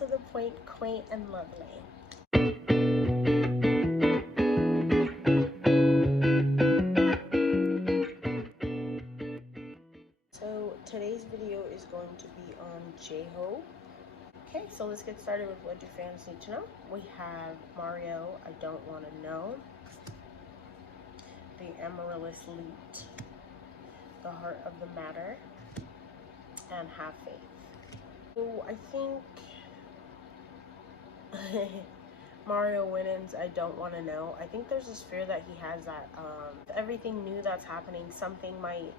to the point, quaint, and lovely. So today's video is going to be on Jhope. Okay, so let's get started with what do fans need to know. We have Mario, I don't want to know. The Amaryllis Lute, the Heart of the Matter, and Have Faith. So I think Mario Winans, I don't want to know. I think there's this fear that he has that everything new that's happening, something might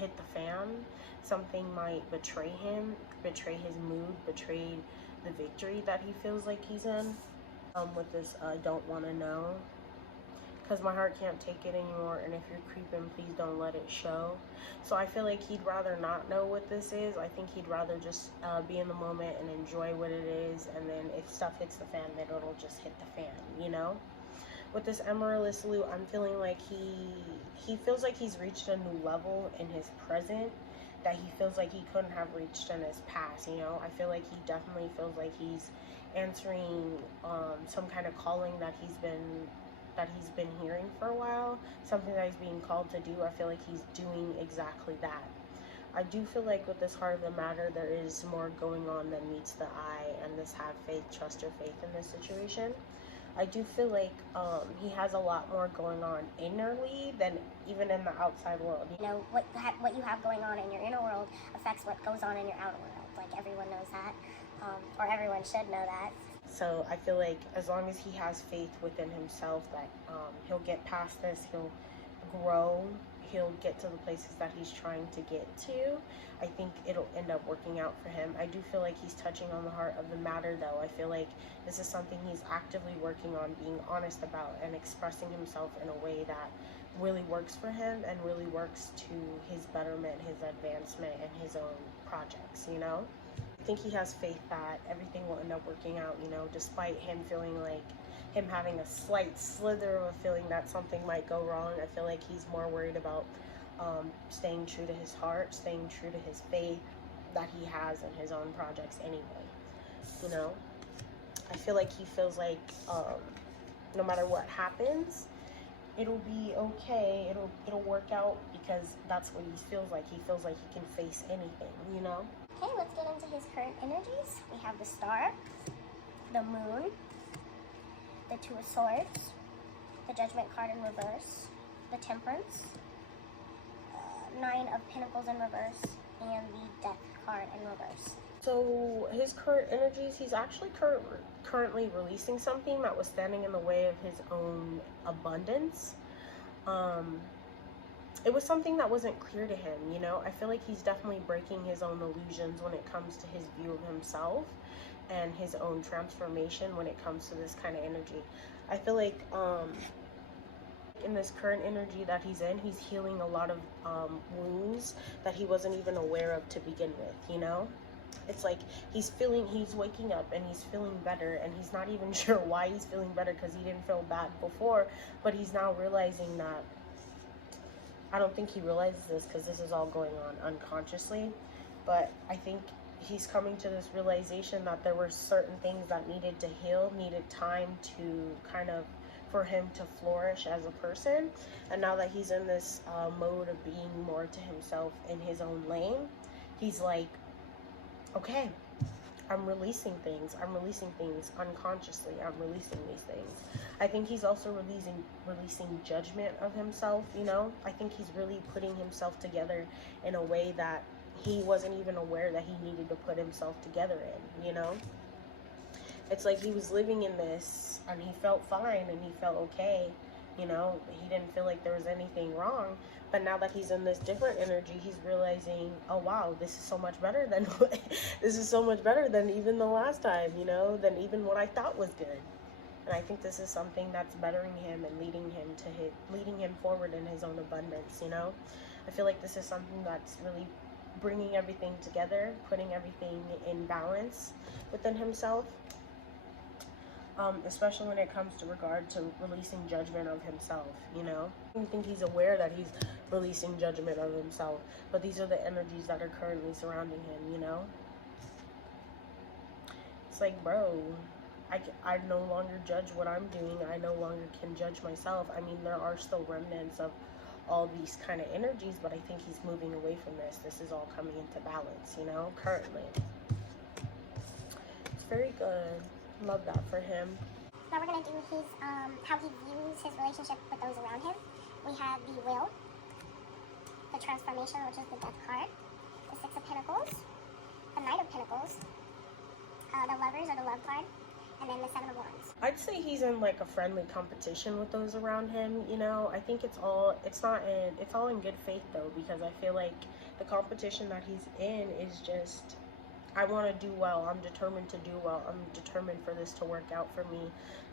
hit the fan, something might betray him, betray his mood, betray the victory that he feels like he's in. With this, I don't want to know, because my heart can't take it anymore, and if you're creeping, please don't let it show. So I feel like he'd rather not know what this is. I think he'd rather just be in the moment and enjoy what it is, and then if stuff hits the fan, then it'll just hit the fan, you know? With this Amaryllis Lute, I'm feeling like he feels like he's reached a new level in his present that he feels like he couldn't have reached in his past, you know? I feel like he definitely feels like he's answering some kind of calling that he's been hearing for a while, something that he's being called to do. I feel like he's doing exactly that. I do feel like with this Heart of the Matter, there is more going on than meets the eye, and this have faith, trust your faith in this situation. I do feel like he has a lot more going on innerly than even in the outside world. You know, what you have going on in your inner world affects what goes on in your outer world. Like, everyone knows that, or everyone should know that. So I feel like as long as he has faith within himself that he'll get past this, he'll grow, he'll get to the places that he's trying to get to, I think it'll end up working out for him. I do feel like he's touching on the heart of the matter, though. I feel like this is something he's actively working on being honest about and expressing himself in a way that really works for him and really works to his betterment, his advancement, and his own projects, you know? I think he has faith that everything will end up working out, you know, despite him feeling like him having a slight slither of a feeling that something might go wrong. I feel like he's more worried about staying true to his heart, staying true to his faith that he has in his own projects anyway, you know. I feel like he feels like no matter what happens, it'll be okay, it'll work out, because that's what he feels like. He feels like he can face anything, you know. Okay, let's get into his current energies. We have the Star, the Moon, the Two of Swords, the Judgment card in reverse, the Temperance, Nine of Pentacles in reverse, and the Death card in reverse. So his current energies, he's actually currently releasing something that was standing in the way of his own abundance. It was something that wasn't clear to him, you know. I feel like he's definitely breaking his own illusions when it comes to his view of himself and his own transformation when it comes to this kind of energy. I feel like in this current energy that he's in, he's healing a lot of wounds that he wasn't even aware of to begin with, you know. It's like he's waking up and he's feeling better, and he's not even sure why he's feeling better, because he didn't feel bad before, but he's now realizing that, I don't think he realizes this because this is all going on unconsciously, but I think he's coming to this realization that there were certain things that needed to heal, needed time to kind of, for him to flourish as a person. And now that he's in this mode of being more to himself in his own lane, he's like, okay, I'm releasing things. I'm releasing things unconsciously. I'm releasing these things. I think he's also releasing judgment of himself, you know. I think he's really putting himself together in a way that he wasn't even aware that he needed to put himself together in, you know. It's like he was living in this and he felt fine and he felt okay, you know. He didn't feel like there was anything wrong. But now that he's in this different energy, he's realizing, oh wow, this is so much better than this is so much better than even the last time, you know, than even what I thought was good. And I think this is something that's bettering him and leading him forward in his own abundance, you know. I feel like this is something that's really bringing everything together, putting everything in balance within himself. Especially when it comes to regard to releasing judgment of himself, you know. I don't think he's aware that he's releasing judgment of himself, but these are the energies that are currently surrounding him, you know. like, bro, I no longer judge what I'm doing. I no longer can judge myself. I mean, there are still remnants of all these kind of energies, but I think he's moving away from this. This is all coming into balance, you know, currently. It's very good. Love that for him. Now we're going to do his, how he views his relationship with those around him. We have the Will, the Transformation, which is the Death card, the Six of Pentacles, the Knight of Pentacles, the Lovers or the Love card, and then the Seven of Wands. I'd say he's in like a friendly competition with those around him, you know. I think it's all in good faith though, because I feel like the competition that he's in is just, I want to do well. I'm determined to do well. I'm determined for this to work out for me.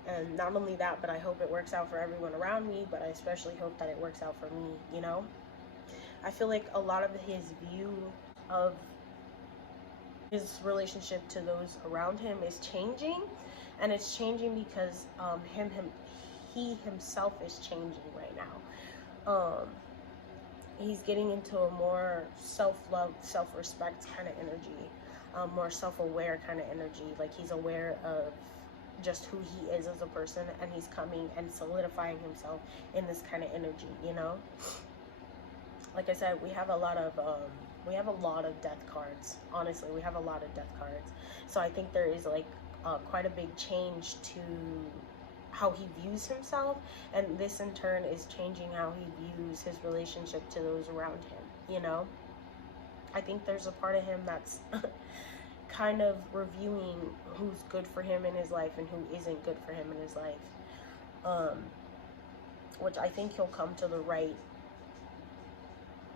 And not only that, but I hope it works out for everyone around me, but I especially hope that it works out for me, you know? I feel like a lot of his view of his relationship to those around him is changing. And it's changing because he himself is changing right now. He's getting into a more self-love, self-respect kind of energy. More self-aware kind of energy. Like he's aware of just who he is as a person, and he's coming and solidifying himself in this kind of energy, you know. Like I said, we have a lot of death cards. Honestly, we have a lot of death cards. So I think there is like quite a big change to how he views himself, and this in turn is changing how he views his relationship to those around him, you know. I think there's a part of him that's kind of reviewing who's good for him in his life and who isn't good for him in his life, which I think he'll come to the right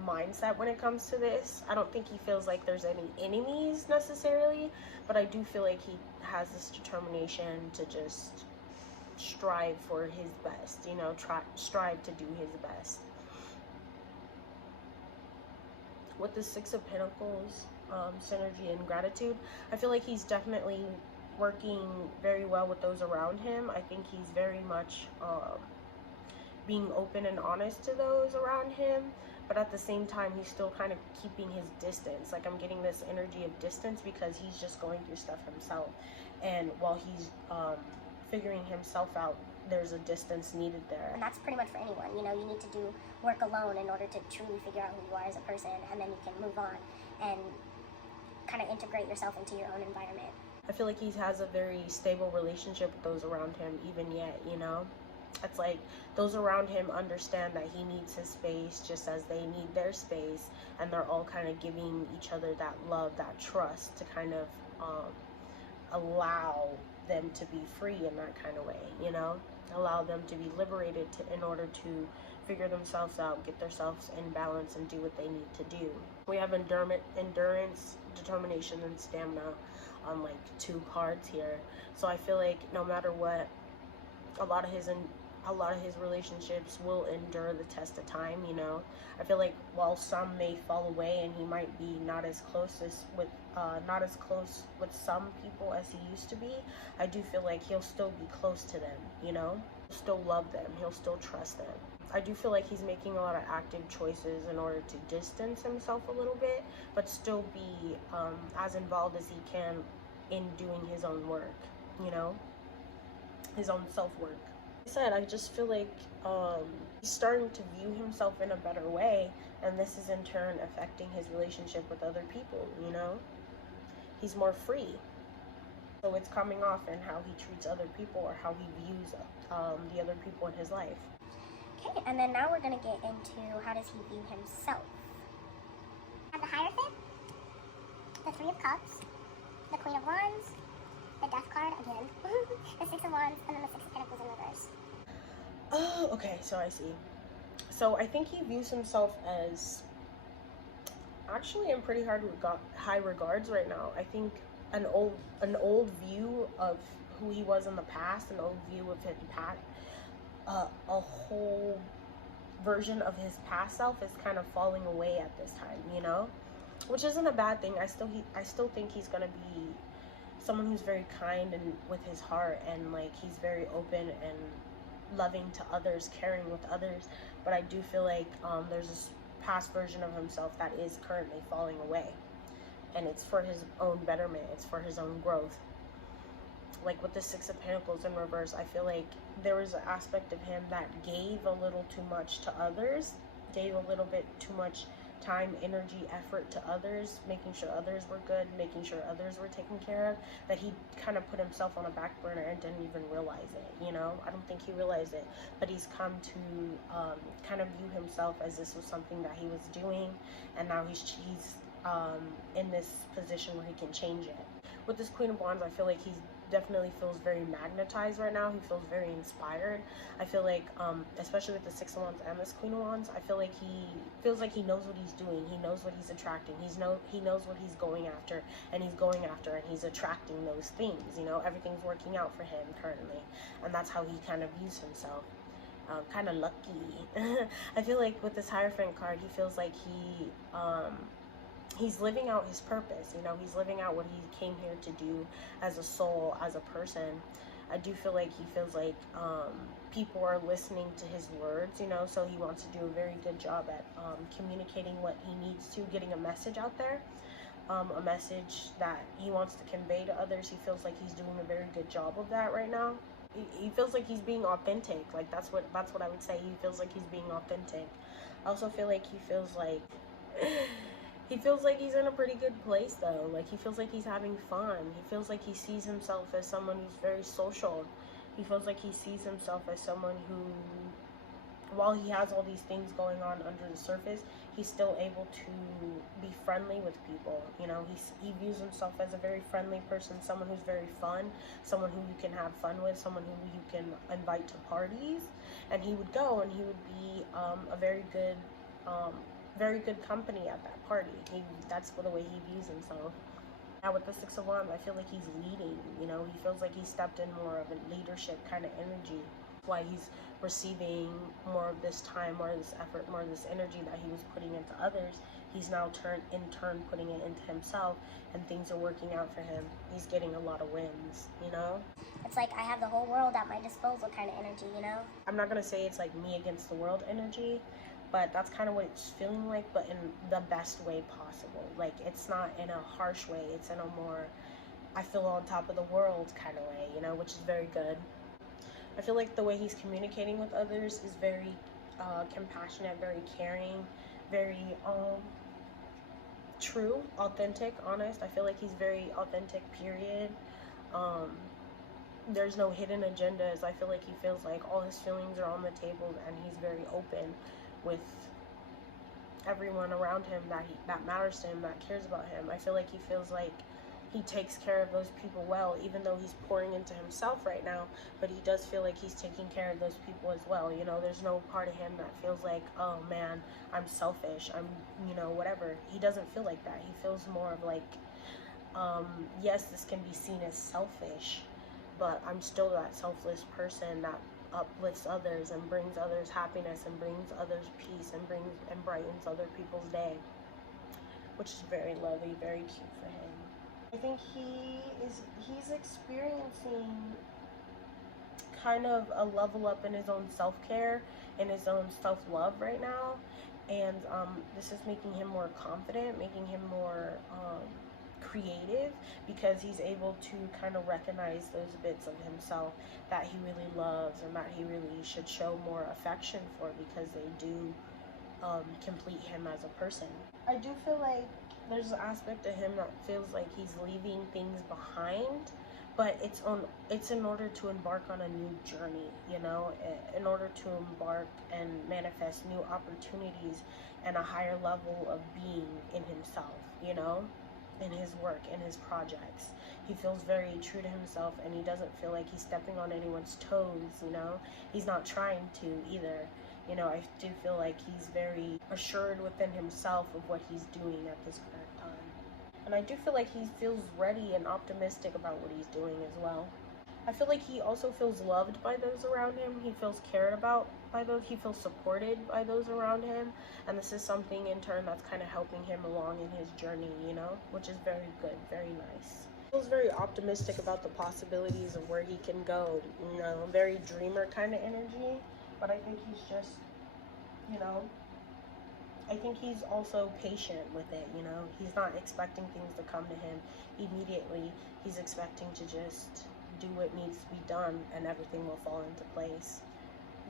mindset when it comes to this. I don't think he feels like there's any enemies necessarily, but I do feel like he has this determination to just strive for his best, you know, strive to do his best. With the Six of Pentacles, synergy and gratitude, I feel like he's definitely working very well with those around him. I think he's very much being open and honest to those around him, but at the same time he's still kind of keeping his distance. Like I'm getting this energy of distance because he's just going through stuff himself, and while he's figuring himself out, there's a distance needed there. And that's pretty much for anyone, you know. You need to do work alone in order to truly figure out who you are as a person, and then you can move on and kind of integrate yourself into your own environment. I feel like he has a very stable relationship with those around him even yet, you know. It's like those around him understand that he needs his space just as they need their space, and they're all kind of giving each other that love, that trust to kind of allow them to be free in that kind of way, you know, allow them to be liberated in order to figure themselves out, get themselves in balance, and do what they need to do. We have endurance, determination, and stamina on like 2 cards here. So I feel like no matter what, a lot of his relationships will endure the test of time, you know. I feel like while some may fall away and he might be not as close with some people as he used to be, I do feel like he'll still be close to them, you know. He'll still love them, he'll still trust them. I do feel like he's making a lot of active choices in order to distance himself a little bit, but still be as involved as he can in doing his own work, you know, his own self-work. Like I said, I just feel like he's starting to view himself in a better way, and this is in turn affecting his relationship with other people, you know. He's more free. So it's coming off in how he treats other people or how he views the other people in his life. Okay, and then now we're going to get into how does he view himself. We have the Hierophant, the Three of Cups, the Queen of Wands, the Death card again, the Six of Wands, and then the Six of Pentacles in reverse. Oh, okay, so I see. So I think he views himself as actually in pretty high regards right now. I think an old view of who he was in the past, an old view of his past, a whole version of his past self is kind of falling away at this time, you know, which isn't a bad thing. I still think he's gonna be someone who's very kind and with his heart, and like he's very open and loving to others, caring with others. But I do feel like there's this past version of himself that is currently falling away, and it's for his own betterment, it's for his own growth. like with the Six of Pentacles in reverse, I feel like there was an aspect of him that gave a little too much to others, gave a little bit too much time, energy, effort to others, making sure others were good, making sure others were taken care of, that he kind of put himself on a back burner and didn't even realize it, you know? I don't think he realized it, but he's come to kind of view himself as this was something that he was doing, and now he's in this position where he can change it. With this Queen of Wands, I feel like he's definitely feels very magnetized right now. He feels very inspired. I feel like, especially with the Six of Wands and this Queen of Wands, I feel like he feels like he knows what he's doing. He knows what he's attracting. He knows what he's going after, and he's attracting those things. You know, everything's working out for him currently, and that's how he kind of views himself. Kind of lucky. I feel like with this Hierophant card, he feels like he's living out his purpose, you know, he's living out what he came here to do as a soul, as a person. I do feel like he feels like people are listening to his words, you know, so he wants to do a very good job at communicating what he needs to, getting a message out there, a message that he wants to convey to others. He feels like he's doing a very good job of that right now. He feels like he's being authentic. Like that's what I would say. He feels like he's being authentic. I also feel like he feels like he's in a pretty good place though. Like he feels like he's having fun. He feels like he sees himself as someone who's very social. He feels like he sees himself as someone who, while he has all these things going on under the surface, he's still able to be friendly with people. You know, he views himself as a very friendly person, someone who's very fun, someone who you can have fun with, someone who you can invite to parties, and he would go and he would be a very good company at that party. That's the way he views himself. Now with the Six of Wands, I feel like he's leading, you know, he feels like he stepped in more of a leadership kind of energy. That's why he's receiving more of this time, more of this effort, more of this energy that he was putting into others. He's now in turn putting it into himself, and things are working out for him. He's getting a lot of wins, you know? It's like I have the whole world at my disposal kind of energy, you know? I'm not going to say it's like me against the world energy, but that's kind of what it's feeling like, but in the best way possible. Like, it's not in a harsh way. It's in a more, I feel on top of the world kind of way, you know, which is very good. I feel like the way he's communicating with others is very compassionate, very caring, very true, authentic, honest. I feel like he's very authentic, period. There's no hidden agendas. I feel like he feels like all his feelings are on the table, and he's very open with everyone around him that matters to him, that cares about him. I feel like he feels like he takes care of those people well, even though he's pouring into himself right now, but he does feel like he's taking care of those people as well. You know, there's no part of him that feels like, oh man, I'm selfish, I'm, you know, whatever. He doesn't feel like that. He feels more of like, yes, this can be seen as selfish, but I'm still that selfless person that uplifts others and brings others happiness and brings others peace and brightens other people's day, which is very lovely, very cute for him. I think he's experiencing kind of a level up in his own self-care and his own self-love right now, and this is making him more confident, making him more creative, because he's able to kind of recognize those bits of himself that he really loves and that he really should show more affection for, because they do complete him as a person. I do feel like there's an aspect of him that feels like he's leaving things behind, but it's in order to embark on a new journey, you know, in order to embark and manifest new opportunities and a higher level of being in himself, you know, in his work, in his projects. He feels very true to himself, and he doesn't feel like he's stepping on anyone's toes, you know. He's not trying to either. You know, I do feel like he's very assured within himself of what he's doing at this current time. And I do feel like he feels ready and optimistic about what he's doing as well. I feel like he also feels loved by those around him. He feels cared about by those. He feels supported by those around him. And this is something in turn that's kind of helping him along in his journey, you know, which is very good, very nice. He feels very optimistic about the possibilities of where he can go, you know, very dreamer kind of energy. But I think he's just, you know, I think he's also patient with it, you know. He's not expecting things to come to him immediately. He's expecting to just do what needs to be done, and everything will fall into place.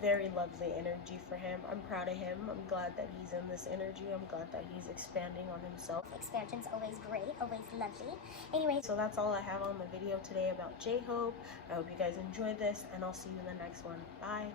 Very lovely energy for him. I'm proud of him. I'm glad that he's in this energy. I'm glad that he's expanding on himself. Expansion's always great, always lovely. Anyway, so that's all I have on the video today about Jhope. I hope you guys enjoyed this, and I'll see you in the next one. Bye.